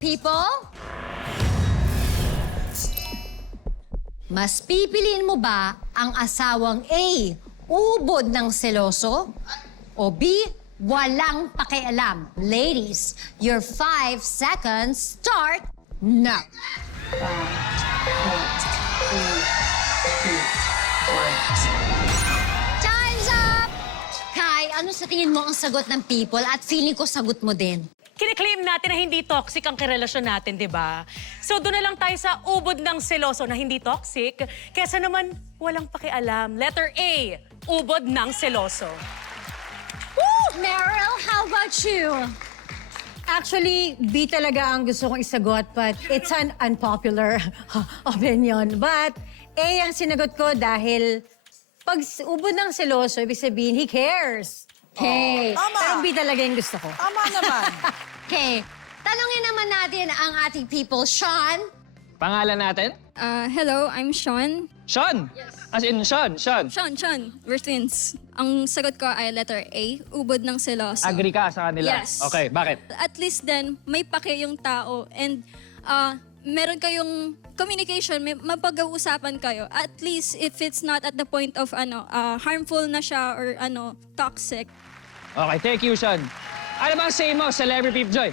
People? Mas pipiliin mo ba ang asawang A, ubod ng seloso? O B, walang pakialam? Ladies, your 5 seconds start now. 5, 4, 3, 2, 1. Time's up! Kai, ano sa tingin mo ang sagot ng people at feeling ko sagot mo din? Kiniklaim natin na hindi toxic ang karelasyon natin, di ba? So doon na lang tayo sa ubod ng seloso na hindi toxic, kesa naman walang pakialam. Letter A, ubod ng seloso. Meryl, how about you? Actually, B talaga ang gusto kong isagot, but it's an unpopular opinion. But A ang sinagot ko dahil pag ubod ng seloso, ibig sabihin, he cares. Okay. Tama. Pero B talaga yung gusto ko. Tama naman. Okay. Tanungin naman natin ang ating people. Sean? Pangalan natin? Hello, I'm Sean. Sean! As in Sean. Sean, we're twins. Ang sagot ko ay letter A, ubod ng seloso. Agree ka sa kanila? Yes. Okay, bakit? At least then, may pake yung tao and meron kayong communication, may mapag-uusapan kayo. At least if it's not at the point of harmful na siya or toxic. Okay, thank you, Sean. Ano bang say mo, Celebrity Peep Joy?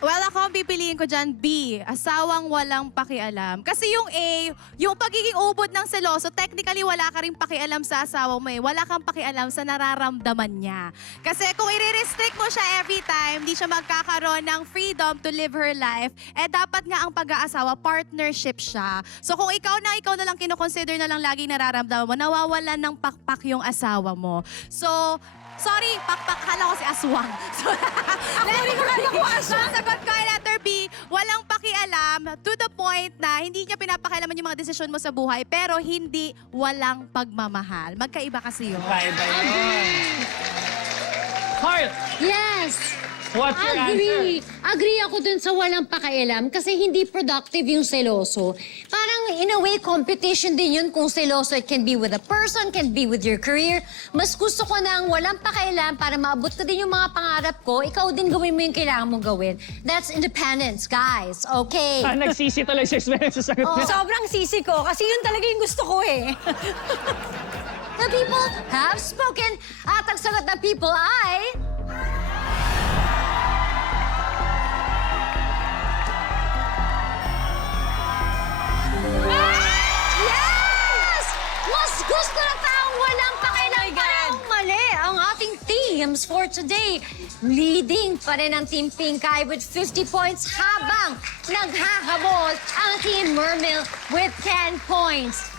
Well, ako ang pipiliin ko dyan, B. Asawang walang pakialam. Kasi yung A, yung pagiging ubod ng seloso, technically wala ka rin pakialam sa asawa mo eh. Wala kang pakialam sa nararamdaman niya. Kasi kung i-restrict mo siya every time, di siya magkakaroon ng freedom to live her life, eh dapat nga ang pag-aasawa, partnership siya. So kung ikaw na lang kinoconsider na lang laging nararamdaman mo, nawawalan ng pakpak yung asawa mo. So, sorry, pakpak, kala ko si Aswang. So, sagot ko ay letter B, walang pakialam to the point na hindi niya pinapakialaman yung mga desisyon mo sa buhay, pero hindi walang pagmamahal. Magkaiba kasi yun. Kaiba yun. Heart, Yes! what's your answer? Agree ako dun sa walang pakialam kasi hindi productive yung seloso. Parang in a way, competition din yun kung seloso. It can be with a person, can be with your career. Mas gusto ko nang walang pakialam para maabot ko din yung mga pangarap ko. Ikaw din gawin mo yung kailangan mong gawin. That's independence, guys. Okay? Nagsisi tuloy si Esmeralda sa sagot niya. Sobrang sisi ko kasi yun talaga yung gusto ko eh. The people have spoken. At ang sagot ng people ay... Yes! Mas gusto na taong walang pakialam parang mali ang ating teams for today. Leading pa rin ang Team Pinkay with 50 points habang naghahabol ang Team Mermil with 10 points.